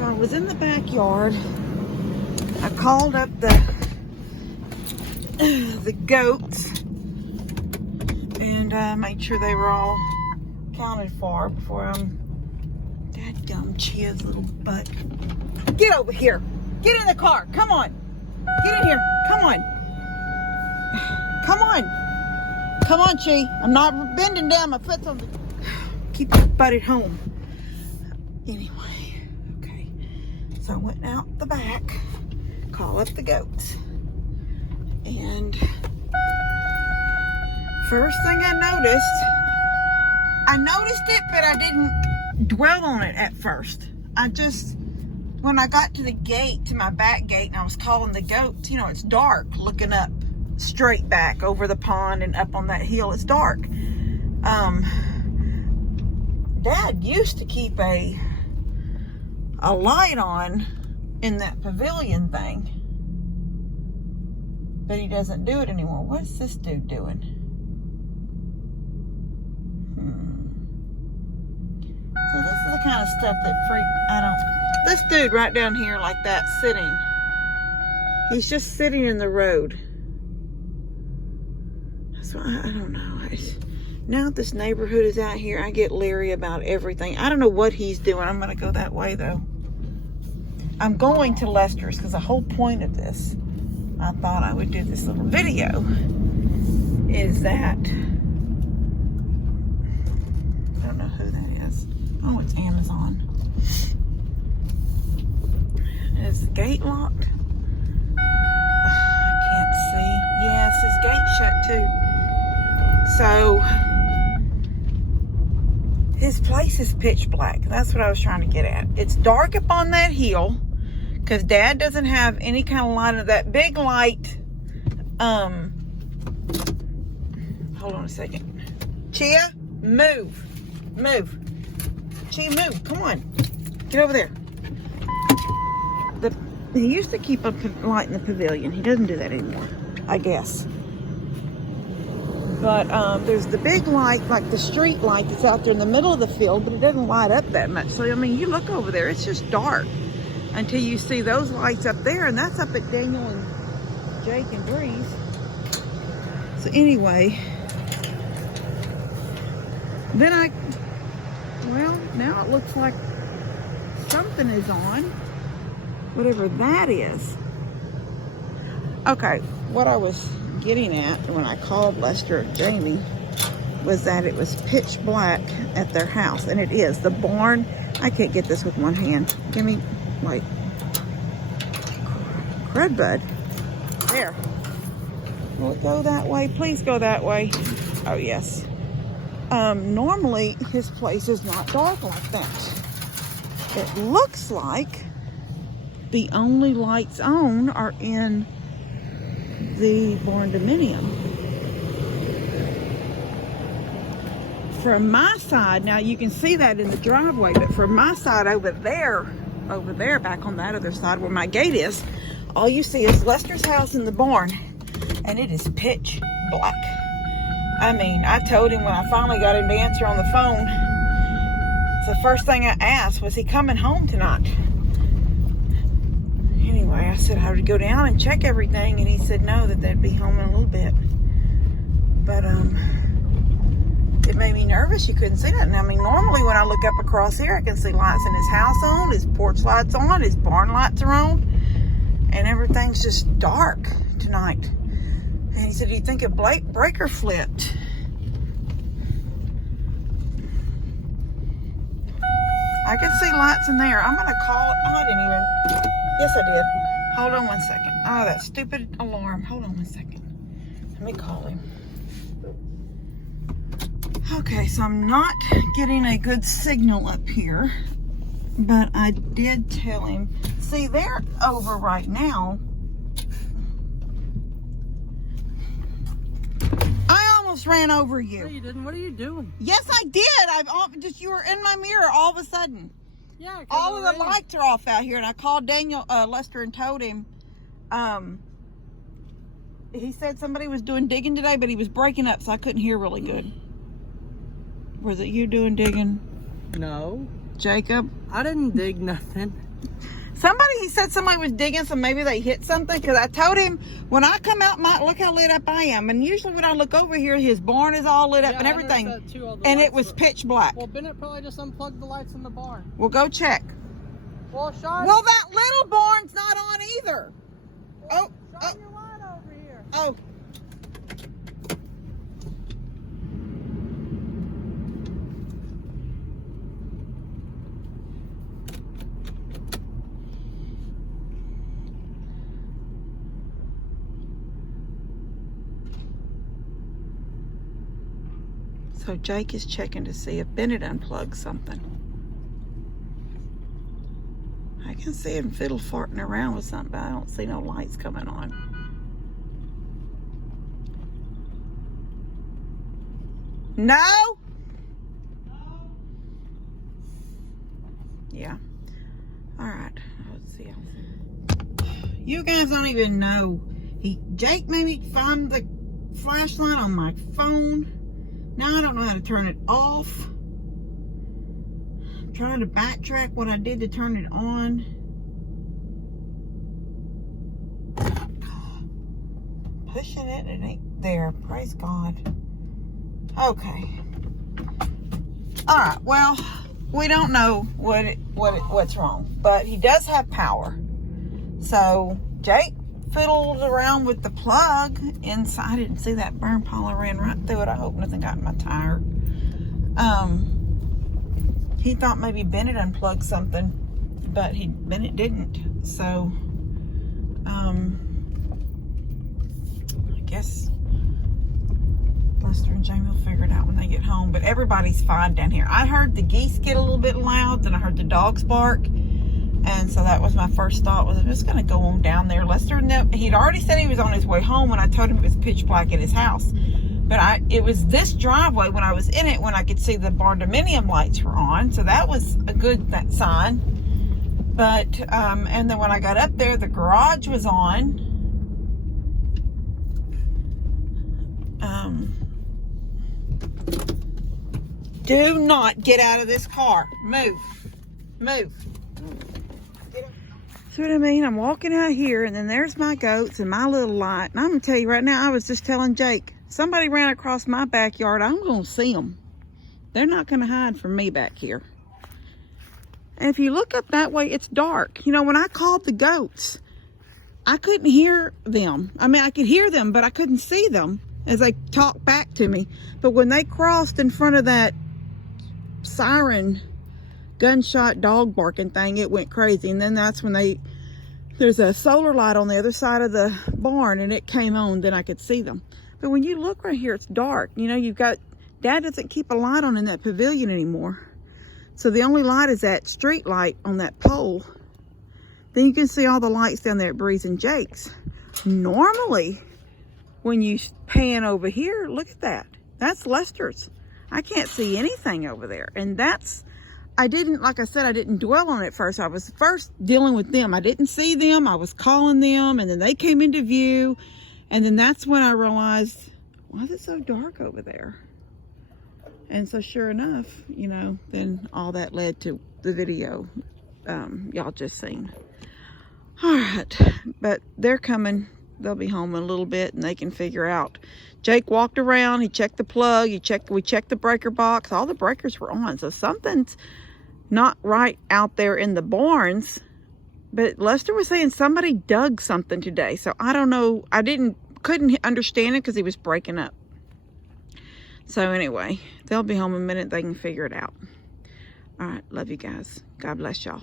So I was in the backyard. I called up the goats and made sure they were all accounted for before dadgum Chia's little butt. Get over here. Get in the car. Come on. Get in here. Come on. Come on. Come on, Chi. I'm not bending down. My foot's on the... Keep your butt at home. Anyway, okay. So I went out the back, call up the goats. And first thing I noticed it, but I didn't dwell on it at first. When I got to the gate, to my back gate, and I was calling the goats, you know, it's dark looking up straight back over the pond and up on that hill. It's dark. Dad used to keep a light on in that pavilion thing, but he doesn't do it anymore. What's this dude doing? So this is the kind of stuff that this dude right down here like that sitting, he's just sitting in the road. So I don't know. Now that this neighborhood is out here, I get leery about everything. I don't know what he's doing. I'm going to go that way, though. I'm going to Lester's because the whole point of this, I thought I would do this little video, is that... I don't know who that is. Oh, it's Amazon. Is the gate locked? I can't see. Yes, his gate's shut, too. So... his place is pitch black. That's what I was trying to get at. It's dark up on that hill because Dad doesn't have any kind of light of that big light. Hold on a second. Chia, move. Move. Chia, move. Come on. Get over there. He used to keep a light in the pavilion. He doesn't do that anymore, I guess. But there's the big light, like the street light that's out there in the middle of the field, but it doesn't light up that much. So, I mean, you look over there, it's just dark until you see those lights up there, and that's up at Daniel and Jake and Breeze. So, anyway, then now it looks like something is on, whatever that is. Okay, what I was getting at when I called Lester and Jamie was that it was pitch black at their house, and it is. The barn, I can't get this with one hand. Give me, wait. Crud bud. There. Will it go that way? Please go that way. Oh, yes. Normally, his place is not dark like that. It looks like the only lights on are in the barn dominium. From my side, now you can see that in the driveway, but from my side over there, back on that other side where my gate is, all you see is Lester's house in the barn, and it is pitch black. I mean, I told him when I finally got him to answer on the phone, the first thing I asked, was he coming home tonight? Anyway, I said I would go down and check everything, and he said no, that they'd be home in a little bit. But it made me nervous. You couldn't see nothing. I mean, normally when I look up across here, I can see lights in his house on, his porch lights on, his barn lights are on, and everything's just dark tonight. And he said, do you think a breaker flipped? I can see lights in there. I'm going to call it. Oh, I didn't even. Yes, I did. Hold on 1 second. Oh, that stupid alarm. Hold on 1 second. Let me call him. Okay, so I'm not getting a good signal up here, but I did tell him. See, they're over right now. I almost ran over you. No, you didn't. What are you doing? Yes, I did. You were in my mirror all of a sudden. Yeah. All of the lights are off out here, and I called Daniel Lester and told him. He said somebody was doing digging today, but he was breaking up, so I couldn't hear really good. Was it you doing digging? No. Jacob? I didn't dig nothing. He said somebody was digging, so maybe they hit something. Because I told him when I come out, look how lit up I am. And usually when I look over here, his barn is all lit up and everything. And it was pitch black. Well, Bennett probably just unplugged the lights in the barn. We'll go check. Well, Sean. Well, that little barn's not on either. Well, shine your light over here. Oh. So Jake is checking to see if Bennett unplugged something. I can see him fiddle farting around with something, but I don't see no lights coming on. No? Yeah. All right. Let's see. You guys don't even know. Jake made me find the flashlight on my phone. Now I don't know how to turn it off. I'm trying to backtrack what I did to turn it on. Pushing it, it ain't there. Praise God. Okay. All right. Well, we don't know what's wrong, but he does have power. So Jake fiddled around with the plug inside. I didn't see that burn Paula ran right through it. I hope nothing got in my tire. He thought maybe Bennett unplugged something, but Bennett didn't. So I guess Lester and Jamie will figure it out when they get home. But everybody's fine down here. I heard the geese get a little bit loud, then I heard the dogs bark. And so that was my first thought, was I'm just going to go on down there. Lester, he'd already said he was on his way home when I told him it was pitch black at his house. But it was this driveway when I was in it when I could see the barndominium lights were on. So that was a good sign. But, and then when I got up there, the garage was on. Do not get out of this car. Move. Move. See what I mean? I'm walking out here, and then there's my goats and my little light. And I'm going to tell you right now, I was just telling Jake, somebody ran across my backyard. I'm going to see them. They're not going to hide from me back here. And if you look up that way, it's dark. You know, when I called the goats, I couldn't hear them. I mean, I could hear them, but I couldn't see them as they talked back to me. But when they crossed in front of that siren gunshot dog barking thing, it went crazy. And then that's when there's a solar light on the other side of the barn, and it came on, then I could see them. But when you look right here, it's dark. You know, Dad doesn't keep a light on in that pavilion anymore. So the only light is that street light on that pole. Then you can see all the lights down there at Breeze and Jake's. Normally, when you pan over here, look at that. That's Lester's. I can't see anything over there. And like I said, I didn't dwell on it first. I was first dealing with them. I didn't see them. I was calling them, and then they came into view. And then that's when I realized, why is it so dark over there? And so sure enough, you know, then all that led to the video y'all just seen. All right, but they're coming. They'll be home in a little bit, and they can figure out. Jake walked around. He checked the plug. We checked the breaker box. All the breakers were on. So something's not right out there in the barns. But Lester was saying somebody dug something today. So I don't know. I couldn't understand it because he was breaking up. So anyway, they'll be home in a minute. They can figure it out. All right. Love you guys. God bless y'all.